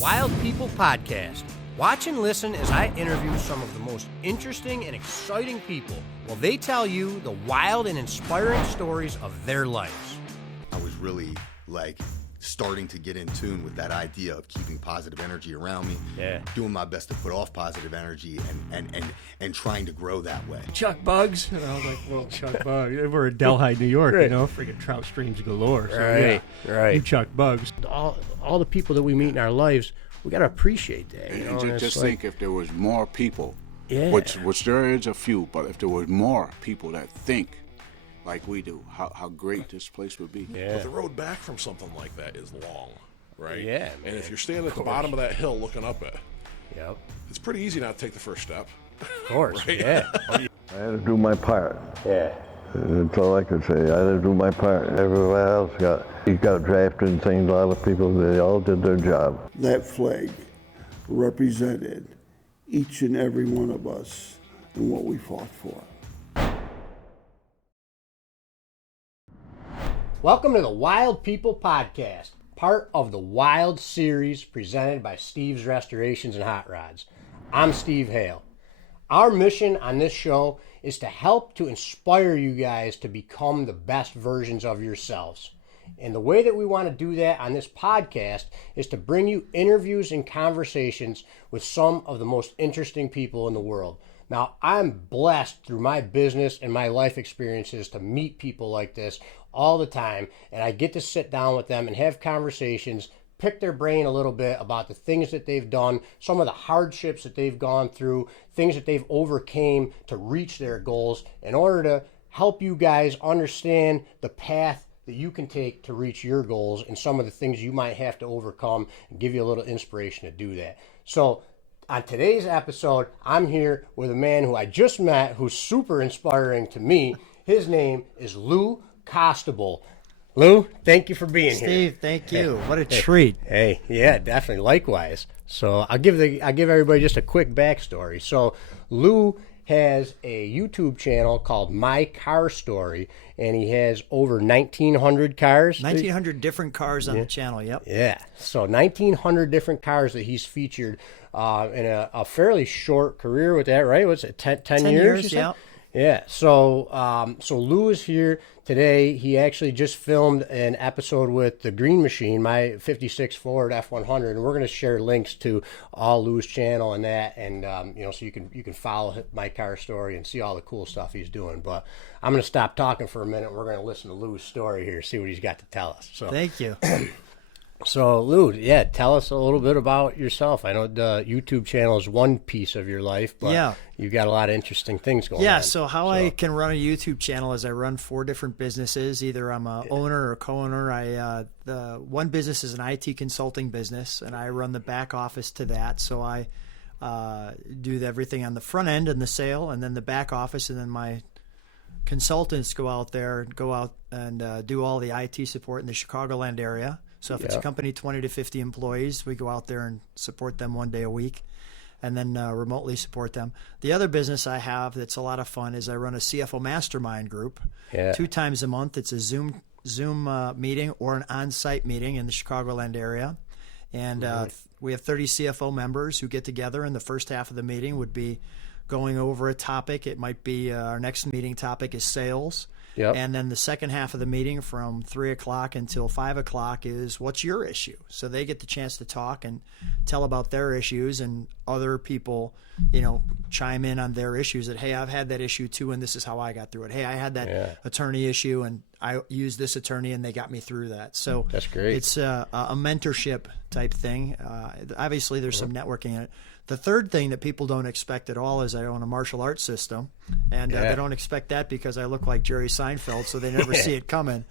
Wild People Podcast. Watch and listen as I interview some of the most interesting and exciting people while they tell you the wild and inspiring stories of their lives. I was really starting to get in tune with that idea of keeping positive energy around me, doing my best to put off positive energy and trying to grow that way. Chuck bugs. And I was like, well, Chuck bugs. We're in Delhi, New York, Right. you know, freaking trout streams galore. So, Right. You Chuck bugs. All the people that we meet in our lives, we got to appreciate that. You know? And just think if there was more people, Yeah. which there is a few, but if there was more people that think like we do, how great this place would be. Yeah. But the road back from something like that is long, right? Yeah, And man. if you're standing at the bottom of that hill looking up it, Yep. it's pretty easy not to take the first step. Of course. Right. Yeah. I had to do my part. Yeah. That's all I could say. I had to do my part. Everywhere else got drafted and things. A lot of people, they all did their job. That flag represented each and every one of us and what we fought for. Welcome to the Wild People Podcast, part of the Wild series presented by Steve's Restorations and Hot Rods. I'm Steve Hale. Our mission on this show is to help to inspire you guys to become the best versions of yourselves. And the way that we want to do that on this podcast is to bring you interviews and conversations with some of the most interesting people in the world. Now, I'm blessed through my business and my life experiences to meet people like this all the time, and I get to sit down with them and have conversations, pick their brain a little bit about the things that they've done, some of the hardships that they've gone through, things that they've overcame to reach their goals in order to help you guys understand the path that you can take to reach your goals and some of the things you might have to overcome and give you a little inspiration to do that. So on today's episode, I'm here with a man who I just met who's super inspiring to me. His name is Lou Costabile. Lou, thank you for being here. Steve, thank you. What a treat. Hey, yeah, definitely. Likewise. So I'll give everybody just a quick backstory. So Lou has a YouTube channel called My Car Story, and he has over 1,900 cars. 1,900 different cars on the channel, yep. Yeah, so 1,900 different cars that he's featured in a fairly short career with that, right? What's it, 10 years? You said? Yeah. Yeah, so Lou is here today. He actually just filmed an episode with the Green Machine, my 56 Ford F100, and we're going to share links to all Lou's channel and that, and so you can follow My Car Story and see all the cool stuff he's doing. But I'm going to stop talking for a minute. We're going to listen to Lou's story here, see what he's got to tell us. So Thank you. So, Lou, tell us a little bit about yourself. I know the YouTube channel is one piece of your life, but you've got a lot of interesting things going on. Yeah, so I can run a YouTube channel is I run 4 different businesses. Either I'm a owner or co-owner. The one business is an IT consulting business, and I run the back office to that. So I do everything on the front end and the sale, and then the back office, and then my consultants go out and do all the IT support in the Chicagoland area. So if it's a company 20 to 50 employees, we go out there and support them one day a week and then remotely support them. The other business I have that's a lot of fun is I run a CFO mastermind group. 2 times a month. It's a Zoom meeting or an on-site meeting in the Chicagoland area. And we have 30 CFO members who get together, and the first half of the meeting would be going over a topic. It might be our next meeting topic is sales. Yep. And then the second half of the meeting from 3 o'clock until 5 o'clock is what's your issue? So they get the chance to talk and tell about their issues, and other people, chime in on their issues that, hey, I've had that issue too, and this is how I got through it. Hey, I had that attorney issue, and I used this attorney, and they got me through that. So that's great. It's a mentorship type thing. Obviously, there's some networking in it. The third thing that people don't expect at all is I own a martial arts system, and they don't expect that because I look like Jerry Seinfeld, so they never see it coming.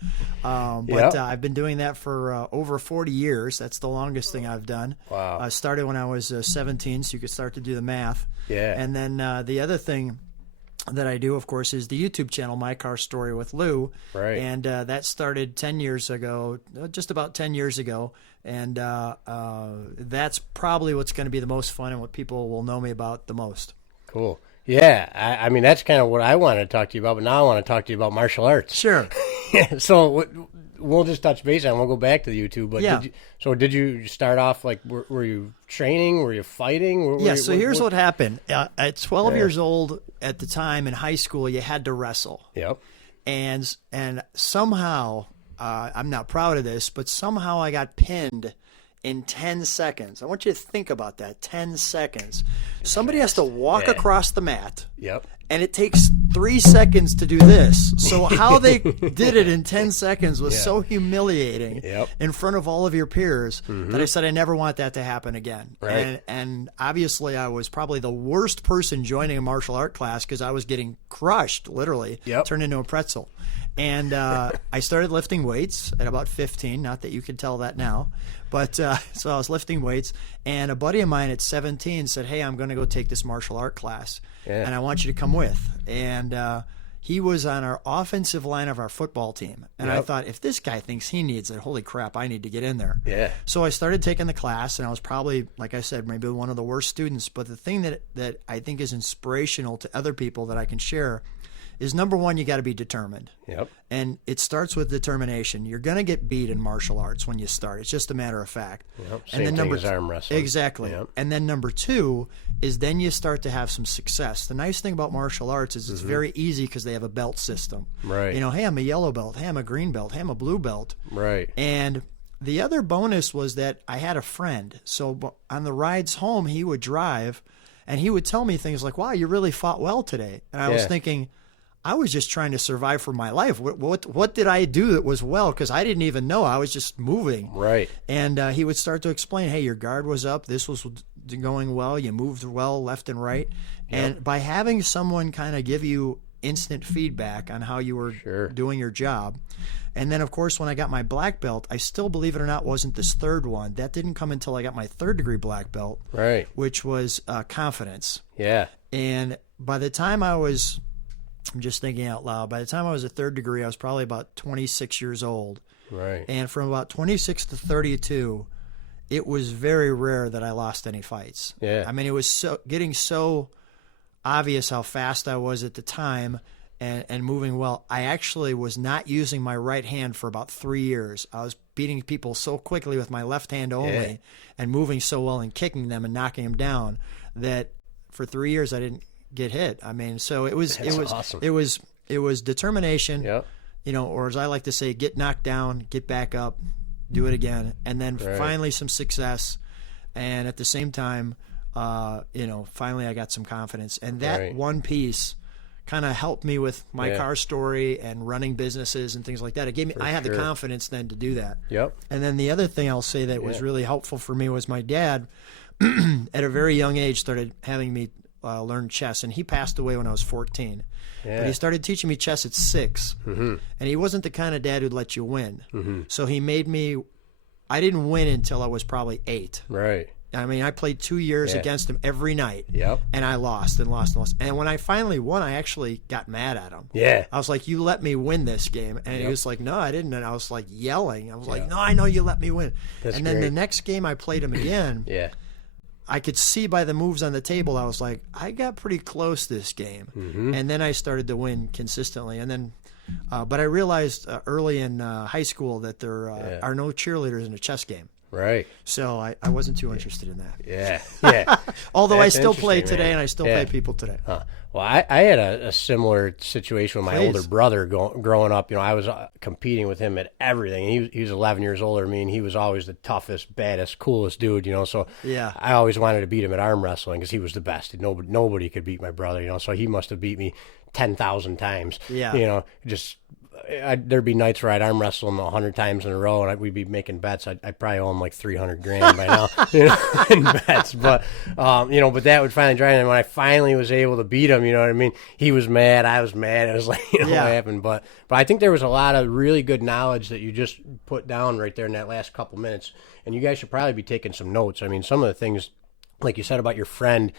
But I've been doing that for over 40 years. That's the longest thing I've done. Wow. I started when I was 17, so you could start to do the math. Yeah. And then the other thing that I do, of course, is the YouTube channel, My Car Story with Lou. Right. And that started 10 years ago, just about 10 years ago. And that's probably what's going to be the most fun and what people will know me about the most. Cool. Yeah, I mean, that's kind of what I wanted to talk to you about, but now I want to talk to you about martial arts. Sure. So we'll just touch base on it. We'll go back to the YouTube. But Yeah. did you start off, like, were you training? Were you fighting? So here's what happened. At 12 years old at the time in high school, you had to wrestle. Yep. And somehow, I'm not proud of this, but somehow I got pinned in 10 seconds. I want you to think about that, 10 seconds. Somebody has to walk across the mat. Yep. And it takes 3 seconds to do this. So how they did it in 10 seconds was so humiliating in front of all of your peers that I said I never want that to happen again. Right. And obviously I was probably the worst person joining a martial art class because I was getting crushed, literally, turned into a pretzel. And I started lifting weights at about 15, not that you can tell that now. But so I was lifting weights, and a buddy of mine at 17 said, hey, I'm going to go take this martial art class, and I want you to come with. And he was on our offensive line of our football team. And I thought, if this guy thinks he needs it, holy crap, I need to get in there. Yeah. So I started taking the class, and I was probably, like I said, maybe one of the worst students. But the thing that I think is inspirational to other people that I can share is, number one, you got to be determined. Yep. And it starts with determination. You're going to get beat in martial arts when you start. It's just a matter of fact. Yep. And then thing as arm wrestling. Exactly. Yep. And then number two is then you start to have some success. The nice thing about martial arts is it's very easy because they have a belt system. Right. You know, hey, I'm a yellow belt. Hey, I'm a green belt. Hey, I'm a blue belt. Right. And the other bonus was that I had a friend. So on the rides home, he would drive, and he would tell me things like, wow, you really fought well today. And I was thinking, I was just trying to survive for my life. What did I do that was well? Because I didn't even know. I was just moving. Right. And he would start to explain, hey, your guard was up. This was going well. You moved well left and right. Yep. And by having someone kind of give you instant feedback on how you were doing your job. And then, of course, when I got my black belt, I still, believe it or not, wasn't this third one. That didn't come until I got my third-degree black belt, right? Which was confidence. Yeah. And by the time I'm just thinking out loud, by the time I was a third degree, I was probably about 26 years old. Right. And from about 26 to 32, it was very rare that I lost any fights. Yeah. I mean, it was getting so obvious how fast I was at the time and moving well. I actually was not using my right hand for about 3 years. I was beating people so quickly with my left hand only and moving so well and kicking them and knocking them down that for 3 years I didn't get hit. I mean, so it was awesome. It was determination. Yep. You know, or as I like to say, get knocked down, get back up, do it again, and then finally some success. And at the same time, finally I got some confidence, and that one piece kind of helped me with my car story and running businesses and things like that. It gave me, I had the confidence then to do that. Yep. And then the other thing I'll say that was really helpful for me was my dad, at a very young age, started having me learn chess, and he passed away when I was 14. Yeah. But he started teaching me chess at 6, and he wasn't the kind of dad who'd let you win. So he made me. I didn't win until I was probably 8. Right. I mean, I played 2 years against him every night. Yep. And I lost and lost and lost. And when I finally won, I actually got mad at him. Yeah. I was like, "You let me win this game," and he was like, "No, I didn't." And I was like yelling. I was like, "No, I know you let me win." That's and then great. the next game I played him again. I could see by the moves on the table, I was like, I got pretty close this game. And then I started to win consistently. And then, but I realized early in high school that there are no cheerleaders in a chess game. Right. So I wasn't too interested in that. Yeah. Although That's I still play interesting, today, man. and I still play people today. Well, I had a similar situation with my older brother growing up. You know, I was competing with him at everything. He was 11 years older than me, and he was always the toughest, baddest, coolest dude. You know, so I always wanted to beat him at arm wrestling because he was the best. Nobody could beat my brother. You know, so he must have beat me 10,000 times. Yeah. You know, just. There'd be nights where I'd arm wrestle him 100 times in a row, and we'd be making bets. I'd probably owe him like $300,000 by now, in bets. But but that would finally drive him. And when I finally was able to beat him, you know what I mean? He was mad, I was mad. It was like, what happened? But I think there was a lot of really good knowledge that you just put down right there in that last couple minutes. And you guys should probably be taking some notes. I mean, some of the things, like you said about your friend.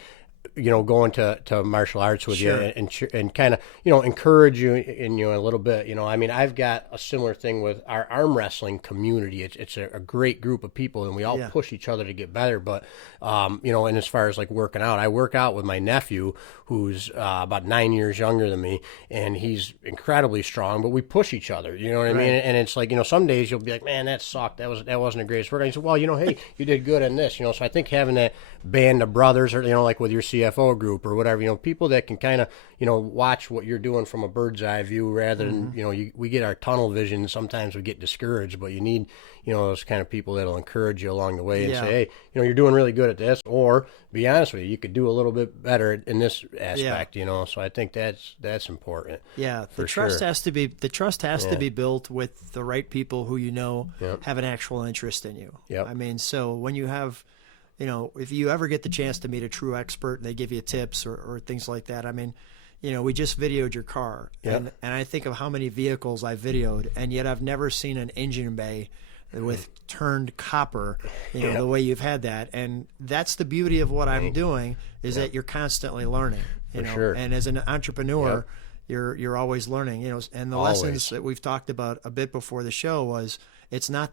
going to martial arts with Sure. you and kind of, encourage you in a little bit. I mean, I've got a similar thing with our arm wrestling community. It's a great group of people, and we all push each other to get better. But, and as far as like working out, I work out with my nephew, who's about 9 years younger than me, and he's incredibly strong, but we push each other, you know what I mean? And it's like, some days you'll be like, man, that sucked. That wasn't the greatest workout. He said, well, hey, you did good in this, so I think having that band of brothers, or, like with your CFO group or whatever, people that can kind of, watch what you're doing from a bird's eye view rather than, we get our tunnel vision. Sometimes we get discouraged, but you need, those kind of people that'll encourage you along the way and say, hey, you're doing really good at this, or be honest with you, you could do a little bit better in this aspect, so I think that's important. Yeah. The trust has to be built with the right people who, have an actual interest in you. Yep. I mean, so when you have, if you ever get the chance to meet a true expert and they give you tips or things like that, I mean, we just videoed your car, and I think of how many vehicles I videoed, and yet I've never seen an engine bay with turned copper, the way you've had that. And that's the beauty of what I'm doing, is that you're constantly learning, sure. And as an entrepreneur, you're always learning, and the lessons that we've talked about a bit before the show was, it's not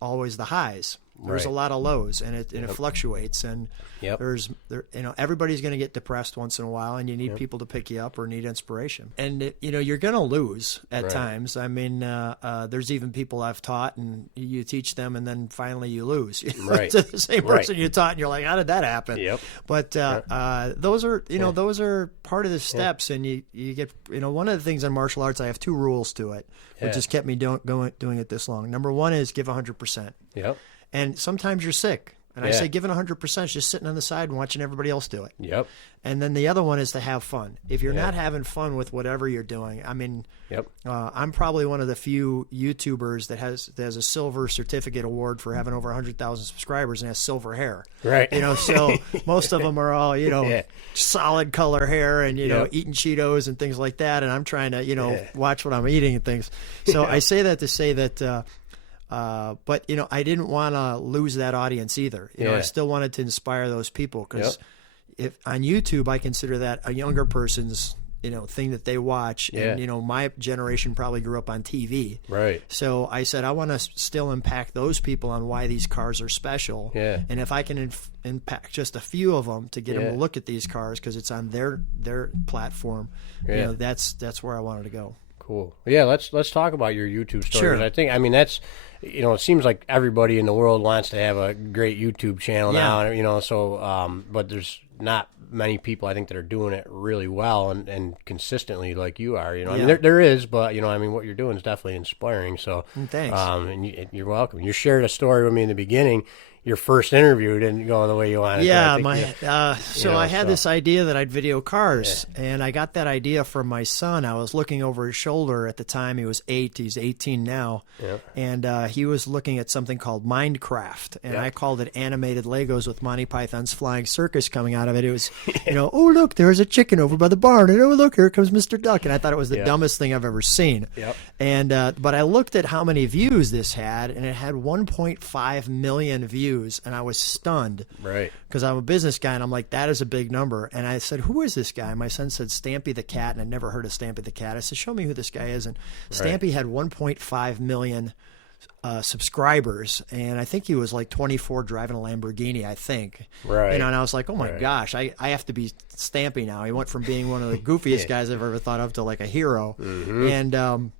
always the highs. There's a lot of lows, and it fluctuates, and everybody's going to get depressed once in a while, and you need people to pick you up or need inspiration. And you're going to lose at times. I mean, there's even people I've taught, and you teach them, and then finally you lose. To the same person you taught, and you're like, how did that happen? Yep. But those are those are part of the steps, and you get one of the things in martial arts, I have two rules to it, which has kept me doing it this long. Number one is give 100%. Yep. And sometimes you're sick. And I say giving 100% is just sitting on the side and watching everybody else do it. Yep. And then the other one is to have fun. If you're not having fun with whatever you're doing, I mean, I'm probably one of the few YouTubers that has a silver certificate award for having over 100,000 subscribers and has silver hair. Right. So most of them are all, solid color hair and, eating Cheetos and things like that. And I'm trying to, watch what I'm eating and things. So I say that to say that, but I didn't want to lose that audience either. I still wanted to inspire those people, because if on YouTube, I consider that a younger person's thing that they watch, and my generation probably grew up on TV. Right. So I said I want to still impact those people on why these cars are special. Yeah. And if I can impact just a few of them to get them to look at these cars because it's on their platform, that's where I wanted to go. Cool. Yeah, let's talk about your YouTube story. Sure. I mean, that's, it seems like everybody in the world wants to have a great YouTube channel now, so, but there's not many people, I think, that are doing it really well and consistently like you are, I mean, there is, but, I mean, what you're doing is definitely inspiring, so. Thanks. And you're welcome. You shared a story with me in the beginning. Your first interview didn't go the way you wanted. So I had this idea that I'd video cars, and I got that idea from my son. I was looking over his shoulder at the time. He was 8. He's 18 now, and he was looking at something called Minecraft, and I called it animated Legos with Monty Python's Flying Circus coming out of it. It was, oh look, there's a chicken over by the barn, and oh look, here comes Mr. Duck, and I thought it was the dumbest thing I've ever seen. And but I looked at how many views this had, and it had 1.5 million views. And I was stunned, right? Because I'm a business guy, and I'm like, that is a big number. And I said, who is this guy? My son said Stampy the Cat, and I'd never heard of Stampy the Cat. I said, show me who this guy is. And Stampy had 1.5 million subscribers, and I think he was like 24 driving a Lamborghini, I think. Right. And I was like, oh my gosh, I have to be Stampy now. He went from being one of the goofiest guys I've ever thought of to like a hero. And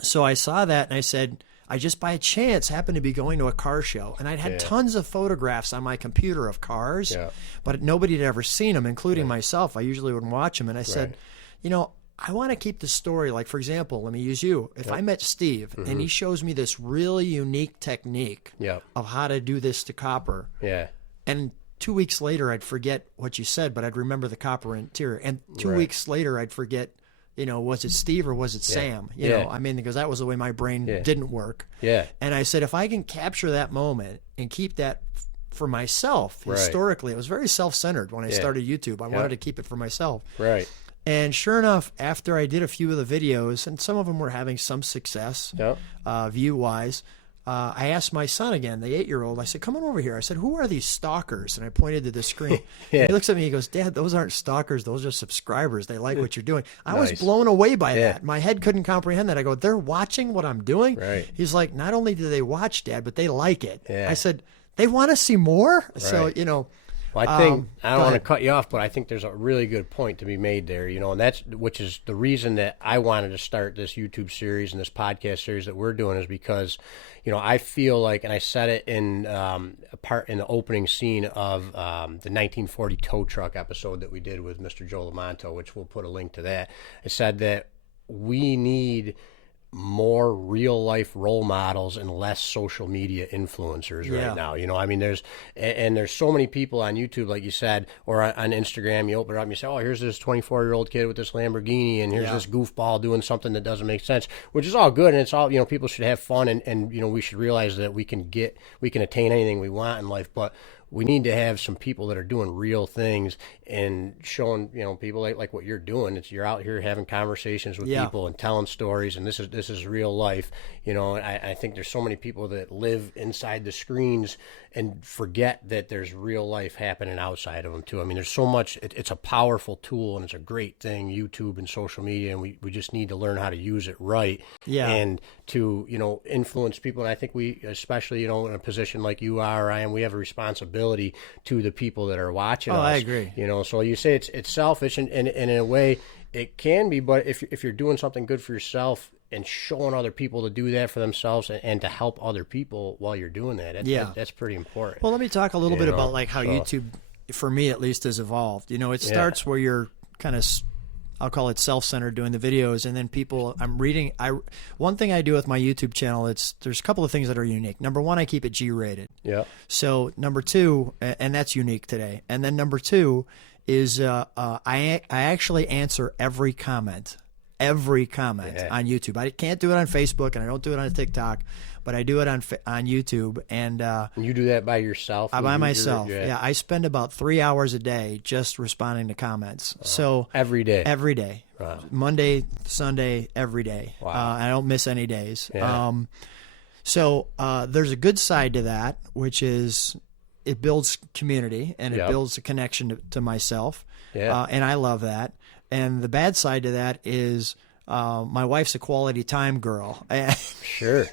so I saw that, and I said, I just by chance happened to be going to a car show, and I'd had tons of photographs on my computer of cars, but nobody had ever seen them, including myself. I usually wouldn't watch them, and I said, I want to keep the story. Like, for example, let me use you. If I met Steve and he shows me this really unique technique of how to do this to copper, and 2 weeks later I'd forget what you said, but I'd remember the copper interior, and 2 weeks later I'd forget, was it Steve or was it Sam? You know, I mean, because that was the way my brain didn't work. And I said, if I can capture that moment and keep that for myself, historically, it was very self-centered when I started YouTube. I wanted to keep it for myself. And sure enough, after I did a few of the videos, and some of them were having some success view-wise, I asked my son again, the 8-year-old, I said, come on over here. I said, who are these stalkers? And I pointed to the screen. He looks at me, he goes, Dad, those aren't stalkers. Those are subscribers. They like what you're doing. I was blown away by that. My head couldn't comprehend that. I go, they're watching what I'm doing? Right. He's like, not only do they watch, Dad, but they like it. Yeah. I said, they want to see more? Right. So, you know. Well, I think I don't want to cut you off, but I think there's a really good point to be made there, you know, and which is the reason that I wanted to start this YouTube series and this podcast series that we're doing is because, you know, I feel like, and I said it in a part in the opening scene of the 1940 tow truck episode that we did with Mr. Joe Lamonto, which we'll put a link to that. I said that we need more real life role models and less social media influencers right now. You know, I mean, there's so many people on YouTube, like you said, or on Instagram, you open it up and you say, oh, here's this 24-year-old kid with this Lamborghini, and here's this goofball doing something that doesn't make sense, which is all good. And it's all, you know, people should have fun and you know, we should realize that we can attain anything we want in life, but we need to have some people that are doing real things and showing, you know, people like what you're doing. It's you're out here having conversations with people and telling stories, and this is real life. You know, I think there's so many people that live inside the screens and forget that there's real life happening outside of them too. I mean, there's so much. It's a powerful tool and it's a great thing, YouTube and social media, and we just need to learn how to use it right. Yeah. And to, you know, influence people. And I think we, especially, you know, in a position like you are or I am, we have a responsibility to the people that are watching us. I agree. You know, so you say it's selfish, and in a way it can be, but if you're doing something good for yourself and showing other people to do that for themselves and to help other people while you're doing that, that's pretty important. Well, let me talk a little bit about like how YouTube, for me at least, has evolved. You know, it starts where you're kind of, I'll call it self-centered, doing the videos, and then people, one thing I do with my YouTube channel, there's a couple of things that are unique. Number one, I keep it G-rated. Yeah. So number two, and that's unique today. And then number two is I actually answer every comment on YouTube. I can't do it on Facebook, and I don't do it on TikTok, but I do it on YouTube. And you do that by yourself? By myself. Yeah, I spend about 3 hours a day just responding to comments. So every day. Wow. Monday, Sunday, every day. Wow. I don't miss any days. Yeah. So there's a good side to that, which is it builds community and it builds a connection to myself. Yeah. And I love that. And the bad side to that is my wife's a quality time girl. Sure.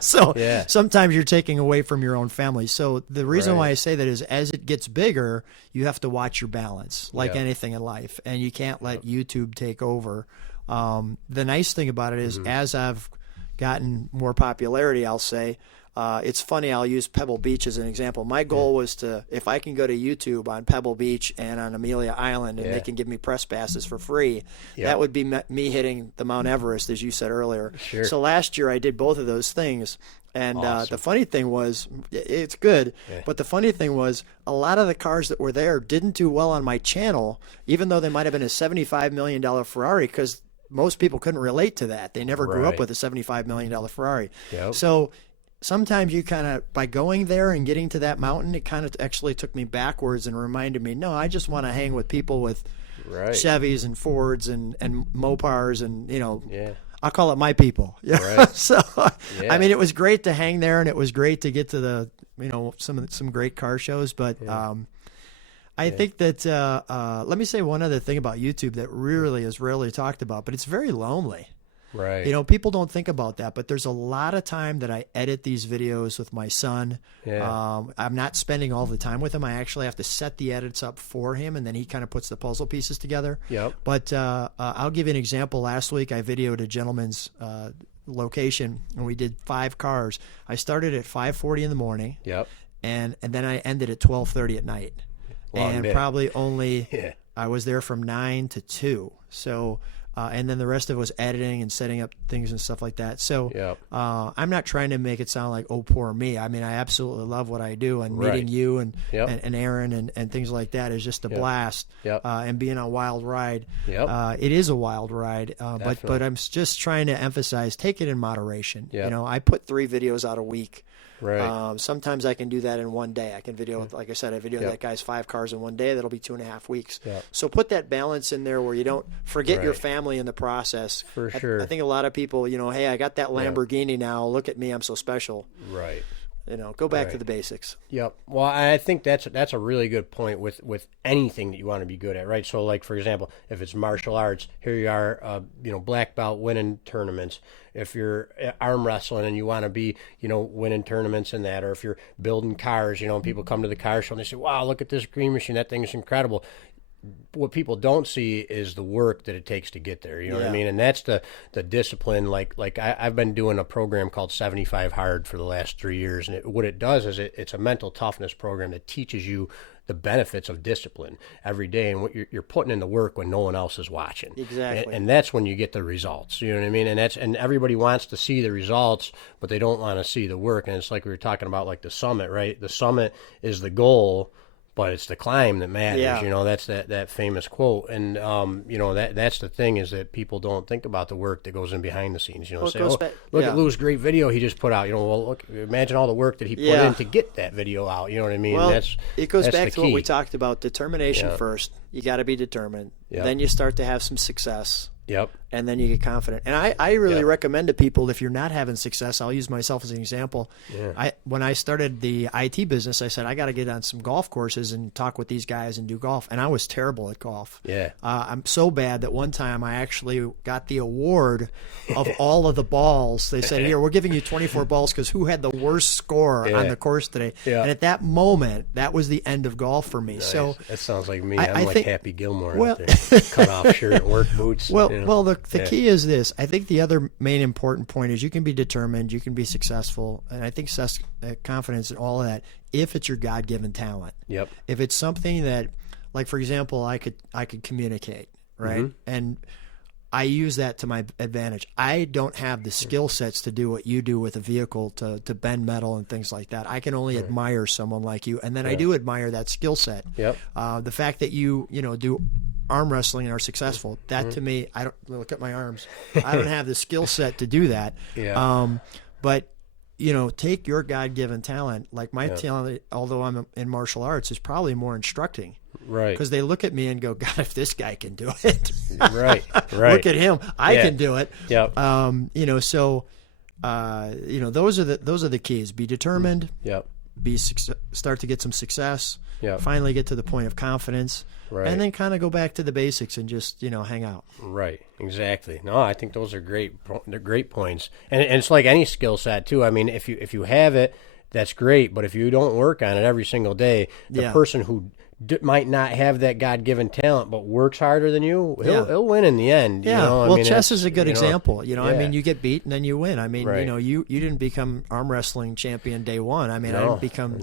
So sometimes you're taking away from your own family. So the reason why I say that is as it gets bigger, you have to watch your balance, like anything in life. And you can't let YouTube take over. The nice thing about it is as I've gotten more popularity, I'll say, it's funny, I'll use Pebble Beach as an example. My goal was to, if I can go to YouTube on Pebble Beach and on Amelia Island and they can give me press passes for free, that would be me hitting the Mount Everest, as you said earlier. Sure. So last year I did both of those things. And the funny thing was, it's good, but the funny thing was a lot of the cars that were there didn't do well on my channel, even though they might have been a $75 million Ferrari, because most people couldn't relate to that. They never grew up with a $75 million Ferrari. Yep. So sometimes you kind of, by going there and getting to that mountain, it kind of actually took me backwards and reminded me, no, I just want to hang with people with Chevys and Fords and Mopars and, you know, I'll call it my people. Yeah. So, I mean, it was great to hang there and it was great to get to the, you know, some great car shows. But I think that, let me say one other thing about YouTube that really is rarely talked about, but it's very lonely. Right. You know, people don't think about that, but there's a lot of time that I edit these videos with my son. Yeah. I'm not spending all the time with him. I actually have to set the edits up for him, and then he kind of puts the puzzle pieces together. Yep. But I'll give you an example. Last week I videoed a gentleman's location, and we did 5 cars. I started at 5:40 in the morning. Yep. And then I ended at 12:30 at night. Long day. Probably only I was there from 9 to 2. So. And then the rest of it was editing and setting up things and stuff like that. So I'm not trying to make it sound like, oh, poor me. I mean, I absolutely love what I do, and meeting you and Aaron and things like that is just a blast. And being on WildRide, it is a wild ride. But I'm just trying to emphasize, take it in moderation. You know, I put 3 videos out a week. Right. Sometimes I can do that in one day. I can video, like I said, I videoed Yep. that guy's 5 cars in one day. That'll be 2.5 weeks. Yep. So put that balance in there where you don't forget your Right. family in the process. For sure. I think a lot of people, hey, I got that Lamborghini now. Look at me, I'm so special. Right. Go back Right. to the basics. Yep. Well, I think that's a really good point with anything that you want to be good at, right? So, like for example, if it's martial arts, here you are, black belt winning tournaments. If you're arm wrestling and you want to be, winning tournaments in that, or if you're building cars, people come to the car show and they say, "Wow, look at this green machine! That thing is incredible." What people don't see is the work that it takes to get there. You know what I mean? And that's the discipline. Like I've been doing a program called 75 Hard for the last 3 years. And what it does is it's a mental toughness program that teaches you the benefits of discipline every day and what you're putting in the work when no one else is watching. Exactly. And that's when you get the results. You know what I mean? And everybody wants to see the results, but they don't want to see the work. And it's like we were talking about, like the summit, right? The summit is the goal, but it's the climb that matters. Yeah. That's that famous quote. And, that's the thing, is that people don't think about the work that goes in behind the scenes. Well, it Say, goes oh, back- look yeah. at Lou's great video he just put out. Well, look, imagine all the work that he put in to get that video out. You know what I mean? Well, it goes that's back the to what key. we talked about, determination first. You got to be determined. Yep. Then you start to have some success. Yep. And then you get confident. And I really Yeah. recommend to people, if you're not having success, I'll use myself as an example. Yeah. When I started the IT business, I said, I got to get on some golf courses and talk with these guys and do golf. And I was terrible at golf. Yeah. I'm so bad that one time I actually got the award of all of the balls. They said, here, we're giving you 24 balls because who had the worst score on the course today. Yeah. And at that moment, that was the end of golf for me. Nice. So that sounds like me. I I'm like think- Happy Gilmore well- out there. Cut off shirt, work boots. Well, the key is this. I think the other main important point is you can be determined, you can be successful, and I think confidence and all of that, if it's your God-given talent. Yep. If it's something that, like for example, I could communicate, right? Mm-hmm. And I use that to my advantage. I don't have the skill sets to do what you do with a vehicle to bend metal and things like that. I can only admire someone like you, and then I do admire that skill set. Yep. The fact that you do arm wrestling and are successful, that to me, I don't look at my arms. I don't have the skill set to do that. Yeah. But take your God-given talent. Like my talent, although I'm in martial arts, is probably more instructing. Right. Because they look at me and go, God, if this guy can do it, Right. look at him. I can do it. Yep. Those are the keys. Be determined. Yep. Start to get some success. Yep. Finally get to the point of confidence. Right. And then kind of go back to the basics and just hang out. Right, exactly. No, I think those are they're great points, and it's like any skill set too. I mean, if you have it, that's great. But if you don't work on it every single day, the person who might not have that God-given talent but works harder than you, he'll win in the end. Yeah. I mean, chess is a good example. I mean, Yeah. you get beat and then you win. I mean, Right. you didn't become arm wrestling champion day one. I mean, I No. didn't become.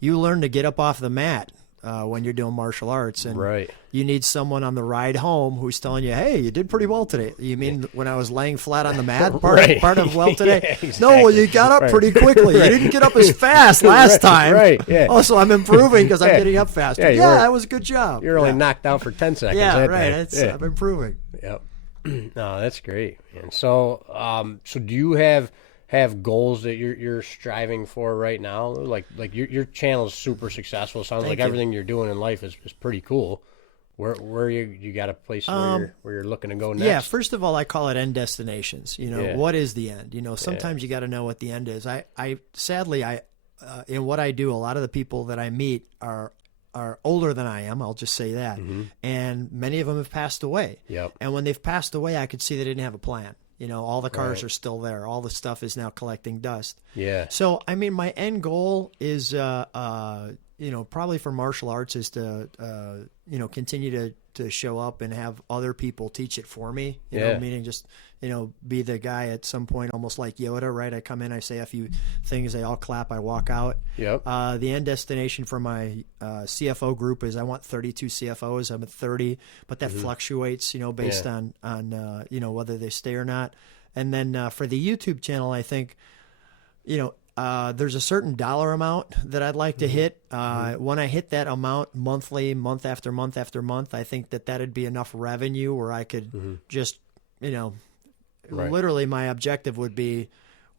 You learn to get up off the mat. When you're doing martial arts, and Right. you need someone on the ride home who's telling you, "Hey, you did pretty well today." You mean when I was laying flat on the mat, part of well today? Yeah, exactly. No, well, you got up Right. pretty quickly. You didn't get up as fast last time. Right, yeah. Oh, so I'm improving because I'm Yeah. getting up faster. Yeah, Yeah, you weren't- that was a good job. You're only knocked out for 10 seconds. Yeah, that right. time. I'm improving. Yep. No, that's great. And so, so do you have goals that you're striving for right now? Like your channel is super successful. Sounds Thank like you. everything you're doing in life is pretty cool. Where you got a place where you're looking to go next? Yeah, first of all, I call it end destinations. Yeah. What is the end? Sometimes you got to know what the end is. I sadly, in what I do, a lot of the people that I meet are older than I am. I'll just say that. And many of them have passed away. Yep. And when they've passed away, I could see they didn't have a plan. All the cars Right. are still there. All the stuff is now collecting dust. Yeah. So, I mean, my end goal is, probably for martial arts is to, continue to show up and have other people teach it for me. Meaning just, be the guy at some point, almost like Yoda, right? I come in, I say a few things, they all clap, I walk out. Yep. The end destination for my CFO group is I want 32 CFOs. I'm at 30, but that fluctuates, based on whether they stay or not. And then for the YouTube channel, I think, there's a certain dollar amount that I'd like to hit. When I hit that amount monthly, month after month after month, I think that'd be enough revenue where I could just, Right. literally my objective would be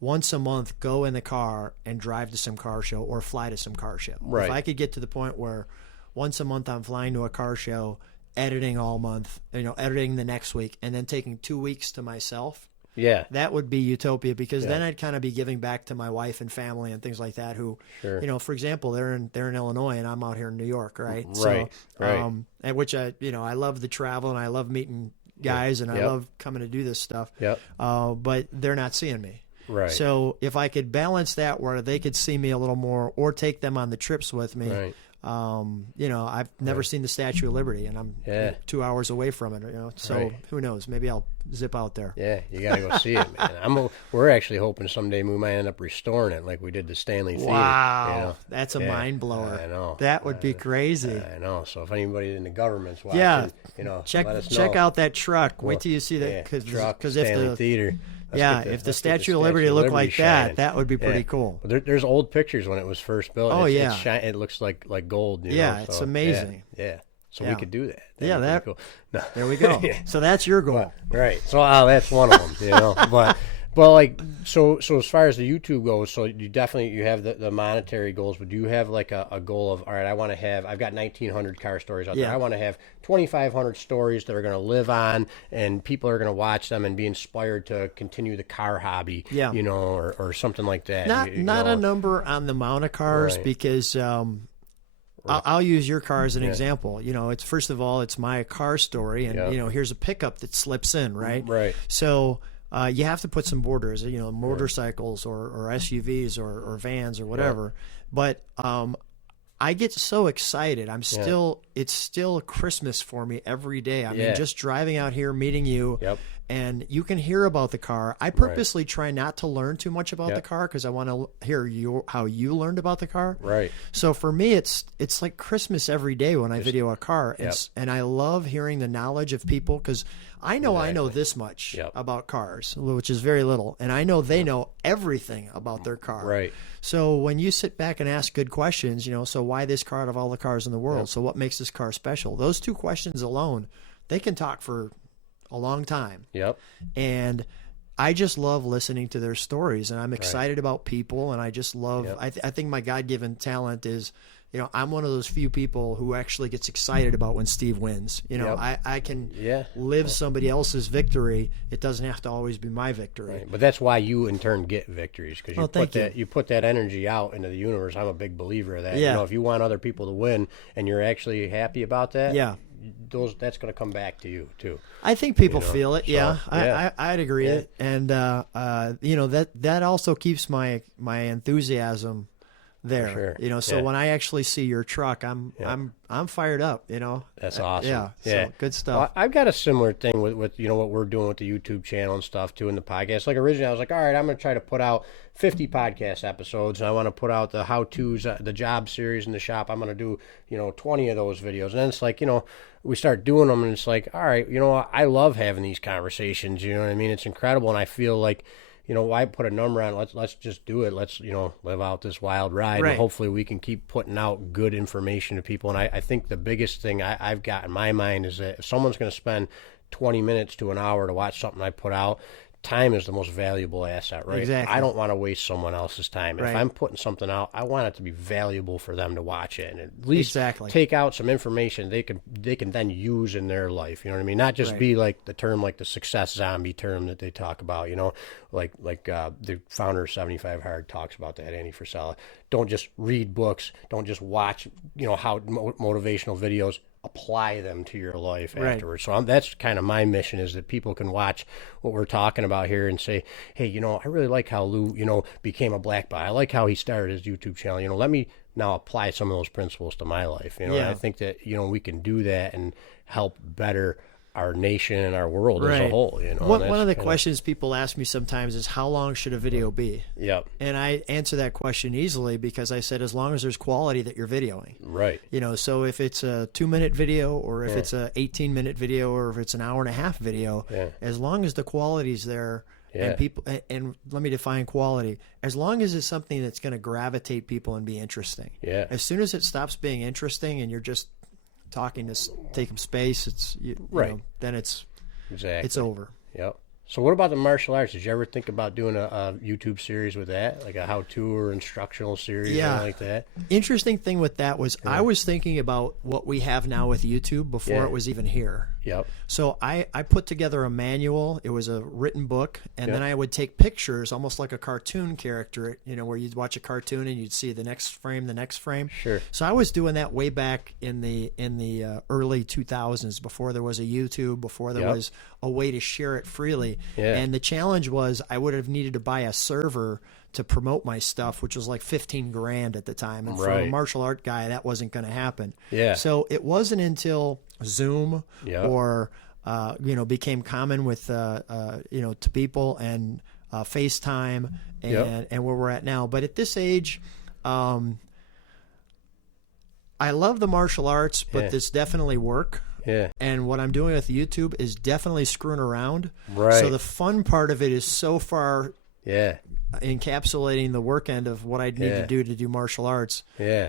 once a month go in the car and drive to some car show or fly to some car show. Right. If I could get to the point where once a month I'm flying to a car show, editing all month, editing the next week, and then taking 2 weeks to myself, Yeah. that would be utopia, because then I'd kind of be giving back to my wife and family and things like that who, Sure. for example, they're in Illinois and I'm out here in New York, right? Right, right. And which I love the travel and I love meeting guys and I Yep. love coming to do this stuff. Yep. But they're not seeing me. Right. So if I could balance that where they could see me a little more or take them on the trips with me, Right. I've never seen the Statue of Liberty and I'm 2 hours away from it, so Right. who knows, maybe I'll zip out there. Yeah, you got to go see it, man. We're actually hoping someday we might end up restoring it like we did the Stanley Theater. Wow, that's a mind blower. I know. That would be crazy. I know. So if anybody in the government's watching, check let us know. check out that truck. Wait till you see that, Yeah, because truck, if Stanley the Theater. if the Statue of Liberty looked like that would be pretty cool. There's old pictures when it was first built. Oh, it looks like gold. It's amazing. Yeah. So Yeah. we could do that. That cool. No. There we go. So that's your goal. Right. So that's one of them. But like so as far as the YouTube goes, so you have the monetary goals, but do you have like a goal of, all right, I've got 1,900 car stories out there. I want to have 2,500 stories that are going to live on and people are going to watch them and be inspired to continue the car hobby, or something like that. Not a number on the amount of cars, Right. because I'll use your car as an example. It's first of all, it's my car story, and here's a pickup that slips in, right? Right. So you have to put some borders, motorcycles or SUVs or vans or whatever. But I get so excited. It's still Christmas for me every day. I mean, just driving out here, meeting you, and you can hear about the car. I purposely try not to learn too much about the car because I want to hear how you learned about the car. Right. So for me, it's like Christmas every day when I video a car, and I love hearing the knowledge of people, because I know this much about cars, which is very little, and I know they know everything about their car. Right. So when you sit back and ask good questions, so why this car out of all the cars in the world? So what makes this car special? Those two questions alone, they can talk for a long time. Yep. And I just love listening to their stories, and I'm excited about people, and I just love, I think my God-given talent is, I'm one of those few people who actually gets excited about when Steve wins. I can live somebody else's victory. It doesn't have to always be my victory. Right. But that's why you in turn get victories, because you put that energy out into the universe. I'm a big believer of that. Yeah. If you want other people to win and you're actually happy about that, that's going to come back to you too. I think people feel it. So, I'd agree. And that also keeps my enthusiasm there. Sure. So when I actually see your truck, I'm fired up. That's awesome. Yeah. So good stuff. Well, I've got a similar thing with what we're doing with the YouTube channel and stuff too, in the podcast. Like originally, I was like, all right, I'm going to try to put out 50 podcast episodes, and I want to put out the how-tos, the job series in the shop. I'm going to do 20 of those videos, and then it's like we start doing them, and it's like, all right, I love having these conversations. You know what I mean? It's incredible, and I feel like, why put a number on it? Let's just do it. Let's, live out this wild ride. Right. And hopefully we can keep putting out good information to people. And I think the biggest thing I've got in my mind is that if someone's going to spend 20 minutes to an hour to watch something I put out, time is the most valuable asset, right? Exactly. I don't want to waste someone else's time. Right. If I'm putting something out, I want it to be valuable for them to watch it and at least take out some information they can then use in their life. You know what I mean? Not just be like the term, like the success zombie term that they talk about. Like the founder of 75 Hard talks about that, Andy Frisella. Don't just read books. Don't just watch how motivational videos. Apply them to your life afterwards. So that's kind of my mission, is that people can watch what we're talking about here and say, hey, I really like how Lou, became a black belt. I like how he started his YouTube channel. Let me now apply some of those principles to my life. And I think that, we can do that and help better our nation and our world as a whole. One of the questions people ask me sometimes is, how long should a video be? Yep. And I answer that question easily, because I said, as long as there's quality that you're videoing. Right. So if it's a 2-minute video, or if it's a 18-minute video, or if it's an hour-and-a-half video, as long as the quality's there, and people, and let me define quality, as long as it's something that's going to gravitate people and be interesting. Yeah. As soon as it stops being interesting and you're just talking to take up space, it's then it's over. Yep. So what about the martial arts? Did you ever think about doing a YouTube series with that, like a how-to or instructional series, or something like that? Interesting thing with that was I was thinking about what we have now with YouTube before it was even here. Yep. So I put together a manual. It was a written book, and then I would take pictures, almost like a cartoon character, where you'd watch a cartoon and you'd see the next frame. Sure. So I was doing that way back in the early 2000s, before there was a YouTube, before there was a way to share it freely. Yeah. And the challenge was I would have needed to buy a server to promote my stuff, which was like $15,000 at the time. And for a martial art guy, that wasn't going to happen. Yeah. So it wasn't until Zoom or became common with to people, and FaceTime and where we're at now. But at this age, I love the martial arts, but there's definitely work. Yeah. And what I'm doing with YouTube is definitely screwing around. Right. So the fun part of it is so far encapsulating the work end of what I'd need to do martial arts. Yeah.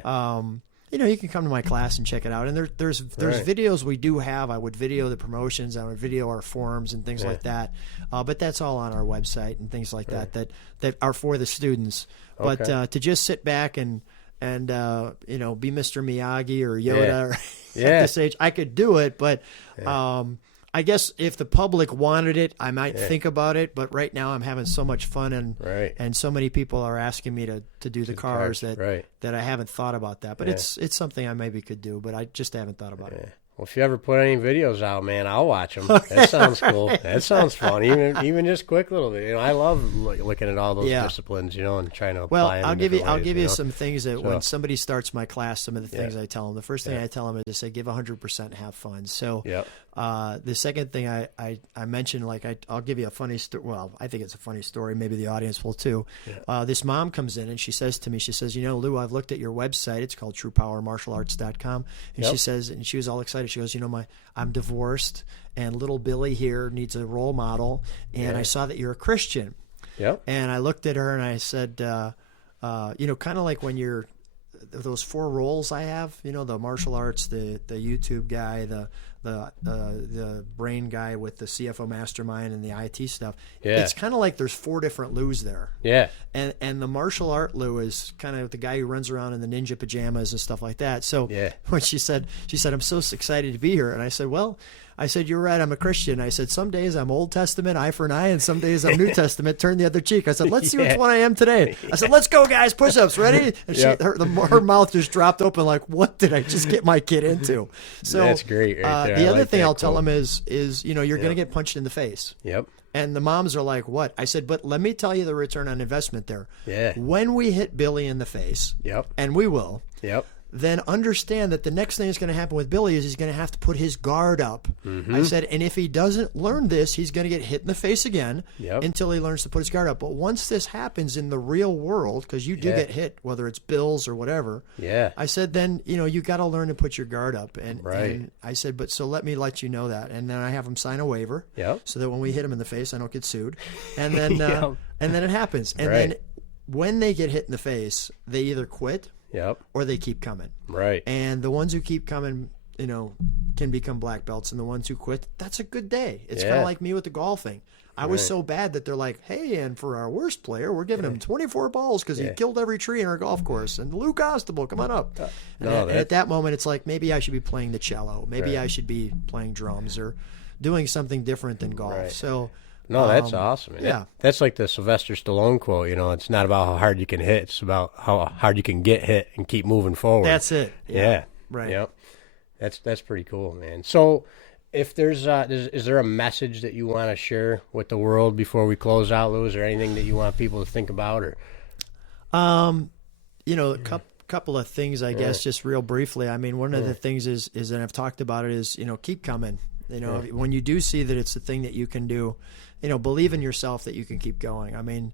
You can come to my class and check it out. And there's videos we do have. I would video the promotions. I would video our forums and things like that. But that's all on our website and things like that are for the students. But to just sit back and be Mr. Miyagi or Yoda at this age, I could do it. But I guess if the public wanted it, I might think about it. But right now I'm having so much fun, and so many people are asking me to do the cars that I haven't thought about that. But it's something I maybe could do, but I just haven't thought about it. Well, if you ever put any videos out, man, I'll watch them. That sounds cool. That sounds fun. Even just quick little bit. I love looking at all those disciplines, and trying to apply them. I'll give you some things that when somebody starts my class, some of the things I tell them. The first thing I tell them is to say, give 100%, have fun. So the second thing I mentioned, I'll give you a funny story. Well, I think it's a funny story. Maybe the audience will too. This mom comes in and she says to me, Lou, I've looked at your website. It's called TruePowerMartialArts.com. And she says, and she was all excited. She goes, I'm divorced, and little Billy here needs a role model, and I saw that you're a Christian. Yep. And I looked at her and I said, kind of like when you're those 4 roles I have, the martial arts, the YouTube guy, the brain guy with the CFO mastermind and the IT stuff. It's kind of like there's 4 different Lou's there. Yeah. And the martial art Lou is kind of the guy who runs around in the ninja pajamas and stuff like that. So when she said, I'm so excited to be here. And I said, you're right, I'm a Christian. I said, some days I'm Old Testament, eye for an eye, and some days I'm New Testament, turn the other cheek. I said, let's see which one I am today. I said, let's go, guys, push-ups, ready? And her mouth just dropped open like, what did I just get my kid into? So that's great right there. The other thing I'll tell them is you're going to get punched in the face. Yep. And the moms are like, what? I said, but let me tell you the return on investment there. Yeah. When we hit Billy in the face, and we will, then understand that the next thing that's going to happen with Billy is he's going to have to put his guard up. Mm-hmm. I said, and if he doesn't learn this, he's going to get hit in the face again until he learns to put his guard up. But once this happens in the real world, because you do get hit, whether it's bills or whatever, I said, then, you got to learn to put your guard up. And I said, but so let me let you know that. And then I have him sign a waiver so that when we hit him in the face, I don't get sued. And then, and then it happens. And then when they get hit in the face, they either quit or they keep coming. Right. And the ones who keep coming, can become black belts, and the ones who quit, that's a good day. It's kind of like me with the golfing. I was so bad that they're like, hey, and for our worst player, we're giving him 24 balls because he killed every tree in our golf course. And Lou Costabile, come on up. And at that moment, it's like, maybe I should be playing the cello. Maybe I should be playing drums or doing something different than golf. Right. So... No, that's awesome. That's like the Sylvester Stallone quote, it's not about how hard you can hit, it's about how hard you can get hit and keep moving forward. That's it. Yeah. Right. Yep. That's pretty cool, man. So if is there a message that you want to share with the world before we close out, Lou? Is there anything that you want people to think about? Or a couple of things, I guess, just real briefly. I mean, one of the things is, and I've talked about it, is, keep coming. When you do see that it's a thing that you can do, believe in yourself that you can keep going. I mean,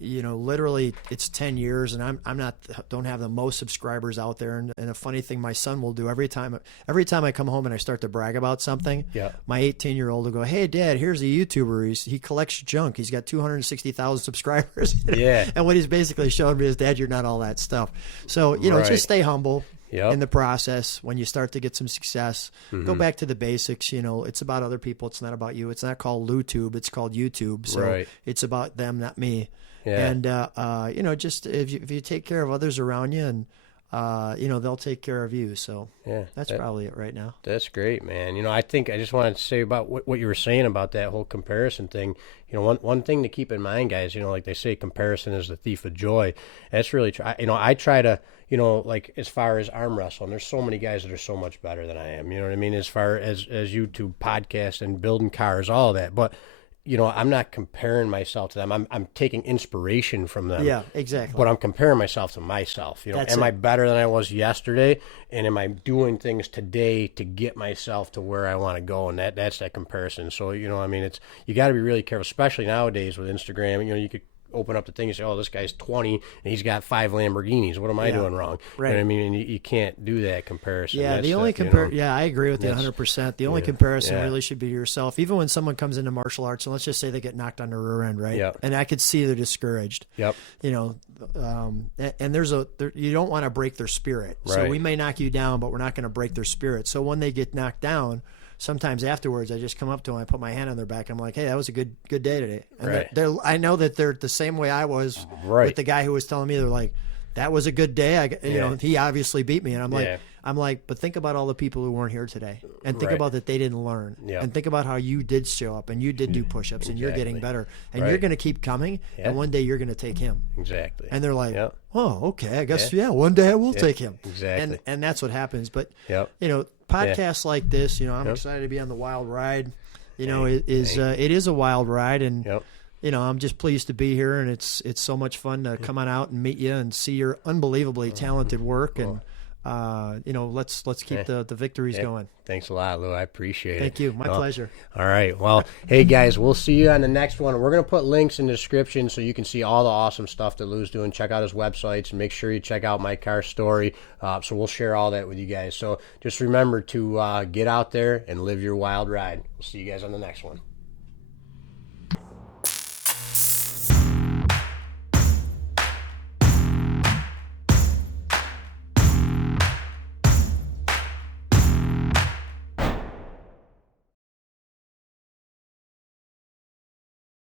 literally it's 10 years and I don't have the most subscribers out there. And a funny thing my son will do every time I come home and I start to brag about something, my 18-year-old will go, hey, Dad, here's a YouTuber. He collects junk. He's got 260,000 subscribers. And what he's basically showing me is, Dad, you're not all that stuff. So, just stay humble. in the process. When you start to get some success, go back to the basics. It's about other people. It's not about you. It's not called LouTube. It's called YouTube. So it's about them, not me. Yeah. And, just if you take care of others around you and, they'll take care of you. So that's probably it right now. That's great, man. I think I just wanted to say about what you were saying about that whole comparison thing. One thing to keep in mind, guys, like they say, comparison is the thief of joy. That's really true. I try to, like as far as arm wrestling, there's so many guys that are so much better than I am. You know what I mean? As far as YouTube, podcast, and building cars, all of that. But I'm not comparing myself to them. I'm taking inspiration from them. Yeah, exactly. But I'm comparing myself to myself. Am I better than I was yesterday? And am I doing things today to get myself to where I want to go? And that's that comparison. So, it's, you got to be really careful, especially nowadays with Instagram. You could open up the thing and say, oh, this guy's 20 and he's got 5 Lamborghinis. What am I doing wrong? Right. You know what I mean? And you can't do that comparison. Yeah, the only I agree with you 100%. The only comparison really should be to yourself. Even when someone comes into martial arts, and let's just say they get knocked on the rear end, right? Yep. And I could see they're discouraged. Yep. And you don't want to break their spirit. Right. So we may knock you down, but we're not going to break their spirit. So when they get knocked down, sometimes afterwards, I just come up to them, I put my hand on their back, I'm like, hey, that was a good day today. And I know that they're the same way I was with the guy who was telling me. They're like, that was a good day. He obviously beat me, and I'm like, but think about all the people who weren't here today, and think about that they didn't learn, and think about how you did show up and you did do push-ups, and you're getting better, and you're going to keep coming, and one day you're going to take him. Exactly. And they're like, oh, okay, I guess one day I will take him. Exactly. And that's what happens. But podcasts like this, I'm excited to be on the Wild Ride. It is a wild ride, and I'm just pleased to be here, and it's so much fun to come on out and meet you and see your unbelievably talented work, and let's keep the victories going. Thanks a lot, Lou. I appreciate it. Thank you. My pleasure. All right. Well, hey, guys, we'll see you on the next one. We're going to put links in the description so you can see all the awesome stuff that Lou's doing. Check out his websites, and make sure you check out My Car Story. So we'll share all that with you guys. So just remember to get out there and live your wild ride. We'll see you guys on the next one.